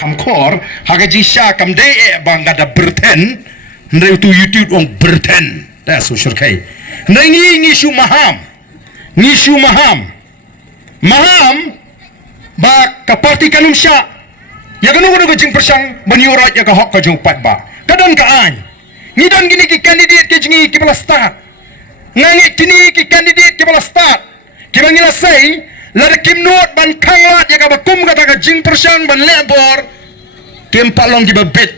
kamkor haga jisha kamde bangga da berten ndai tu YouTube ong berten da so shirkai ndai ngi shu maham ba ka parti kanum sha ya ganu ganu jing persang banyurat ya ka hok ka jung pat ba kadan ka ai ni dan gini ki candidate ke jingi ki bala start ngangi kini ki candidate ki bala start ki bangila sai lada kim not ban kanglat ya ka bakum kata ka jing persang ban lebor kim palong ki babet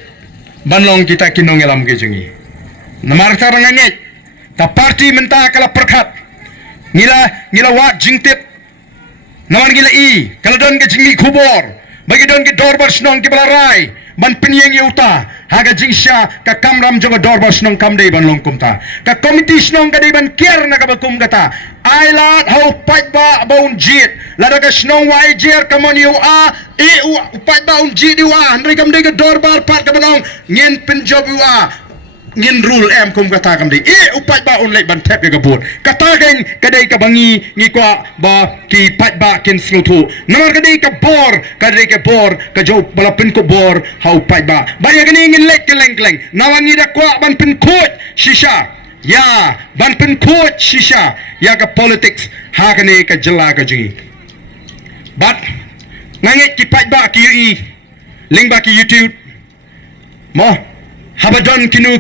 ban long kita kinong elam ke jingi namar tarang ngit ta parti menta kala perkat ngila wat jingtip naman gila i kalau don ke jingi kubor bagi don ke dorbar snong ke balarai ban penyeng yuta haga jingsha ka kamram jonga dorbar snong kamdei ban longkumta ka komiti snong ka dei ban kier na ka bakum kata ailat how pat ba baun jit lada ka snong wai jer kamon yu a e u pat ba un jit yu a handai kamdei ka dorbar pat ka balong ngen penjob yu a ngin rule em kum kata kam dei upat ba on lek ban tap ya gabut kata gen kadai ka bangi ngi kwa ba ki pat ba kin slutu namar kadai ka bor ka jo bala pin ko bor hau pat ba ya gani ngin lek keleng keleng nawan ni da kwa ban pin kot shisha ya ban pin kot shisha ya ka politics ha kane ka jala ka jingi but ngangit ki pat ba ki link ba ki YouTube mo habadon kinu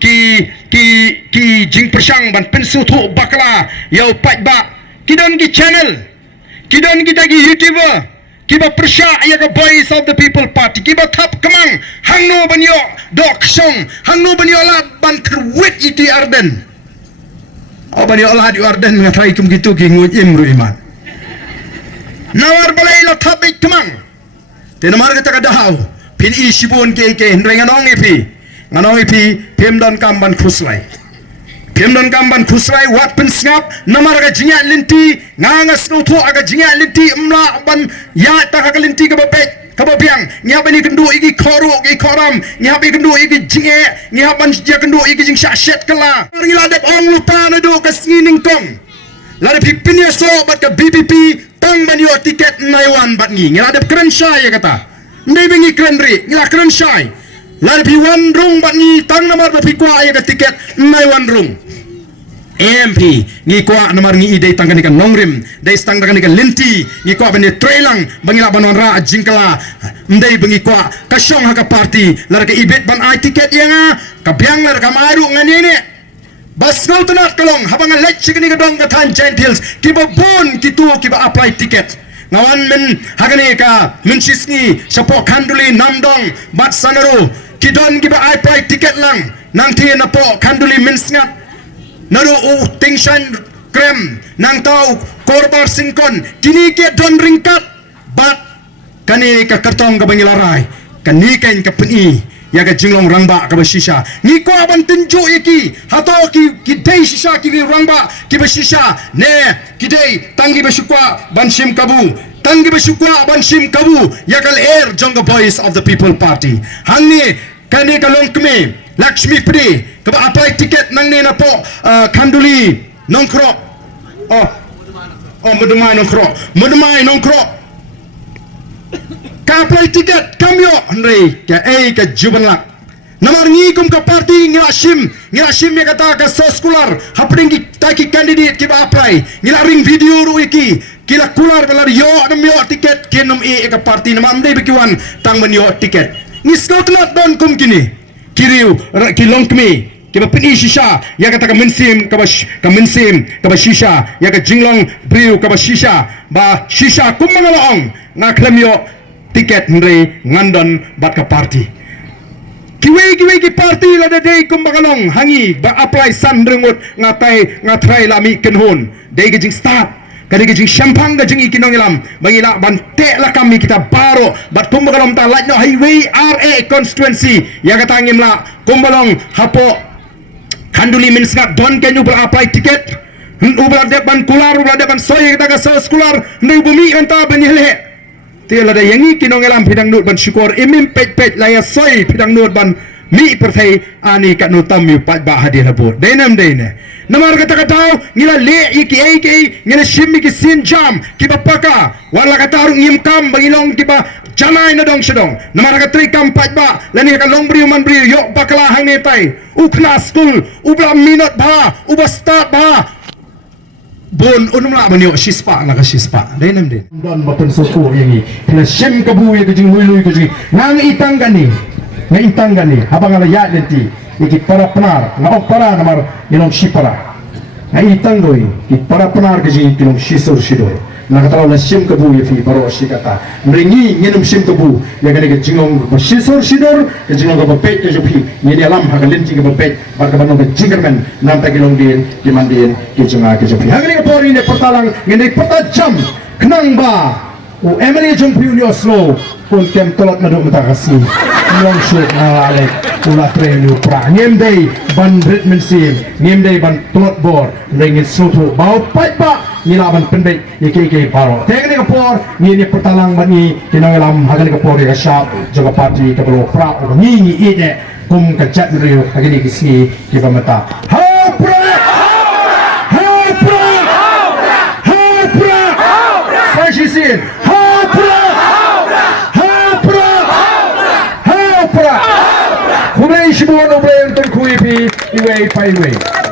ki jing persang ban pensu tu bakla yau pat ba kidon ki channel kidon kita ki YouTuber kiba persya ya ka voice of the people party kiba thap kamang hangno banyo dok song hangno banyo la ban terwit iti arden banyo la di arden ngatai kum gitu ki ngut imru iman nawar balai la thap bit kamang tenamar kata kadahau pin isibon ke hendrai nganong epi pemdan kamban khuslai wat pen snap namar ga jinga linti nganga sno tho aga jinga linti mla ban ya ta ka linti ka babek ka babiang nya bani kendu igi khoru igi khoram nya be kendu igi jinge nya ban ja kendu igi jing shat kala ngila dep ong lupa na do ka snining tong la de pinya so bat ka BBP tang ban yo tiket naiwan bat ngi ngila dep keren shy ya kata ndai bengi keren ri ngila keren shy la de wan rung bat ngi tang namar ba pikwa ya ka tiket naiwan rung MP ngi kwa namar ngi ide tangani kan nongrim dai stang tangani kan linti ngi kwa bani trailang bangila banon ra jingkala ndai bengi kwa ka shong ha ka party lar ka ibet ban ai tiket yanga ka biang lar ka maru ngani ne bas ngau tanat kalong habang lech chikini ka dong ka than gentils kiba bon kitu kiba apply tiket ngawan men hagani ka munsisni sapo khanduli namdong bat sangaru kidon kiba apply tiket lang nangti na po khanduli minsngat naru tingshan krem nang tau korbar singkon kini ke don ringkat bat kani ka kartong ka bangilarai kani kain ka peni ya ka jinglong rangba ka basisha ni ko ban tinju iki hato ki dei shisha ki rangba ki basisha ne ki dei tangi basukwa banshim kabu tangi basukwa banshim kabu ya kal air jong voice of the people party hangi kani ka longkme Lakshmi Pri keba apply tiket nang ni na po khanduli nongkro mudumai nongkro ka apply tiket kamyo ndrei ka ka jubanla namar ni kum ka party ngashim ya kata ka soskular hapding ki taki candidate ki apply ngila ring video ru iki kila kular belar yo namyo tiket kenom ka party namam dei bikiwan tang menyo tiket ni skotnat don kum kini kiriu kilong kmi kiba peni shisha ya kata ka mensim ka shisha ya ka jinglong briu ka shisha ba shisha kumangalaong nga klamyo tiket ndre ngandon bat ka party kiwe ki party la dei kumbagalong hangi ba apply sandrengut nga try lami kenhon dei ka jing start kadi ke jing champagne ga jing ikinong ilam bangila bante la kami kita baro bat kumbalong ta like no highway RA constituency ya katangim la kumbalong hapo khanduli minsngat don kenyu ber apply tiket ubla de ban kular ubla de ban soy kita ga sos kular ndai bumi anta banile te la da yangi kinong ilam pidang nut ban syukur imim pet la ya soy pidang nut ban mi perthai ani kat nutam yu pat ba hadir habut denam dene namar kata ngila le iki ngila shimmi ki sin jam ki bapaka wala kata arung ngimkam bangilong ki ba janai na dong sedong namara ka tri kampat ba lani ka long briu man briu yok bakala hang netai ukna school ubla minot ba uba start ba bon unum la banyo shispa na ka shispa denam den don mapen suku yang kena shem kabu ye kejing lui kejing nang itang gani habang ala ya lenti iki para penar na para namar ilong shipara na itang doi ki para penar kejing ilong shisur shidor nakataraw na shem kabu ye fi baro shikata mringi nyenum shem kabu ya gani ke jingong ba shisur shidor ke jingong ka pet ke jopi ye dia lam ha lenti ke pet bar ka banong ke jingerman nam ta kilong din ki mandin ki jinga ke jopi hangni ka pori ne pertalang ngene pertajam kenang ba o emily jompi ni oslo kon kem tolot na do mata kasi long shoot na ale ula trenu pra ngem dei ban ritmen sim ngem dei ban tolot bor ringin soto bau pat pa ni laban pendek ke paro teknik kapor ni pertalang bani kinangalam hagan kapor ya sharp jaga party ka bro pra o ni ide kum ka chat rio hagani kisi ki bamata ha pra sashi sin ha pra Kumei shibuano brain ton kuipi iway pa iway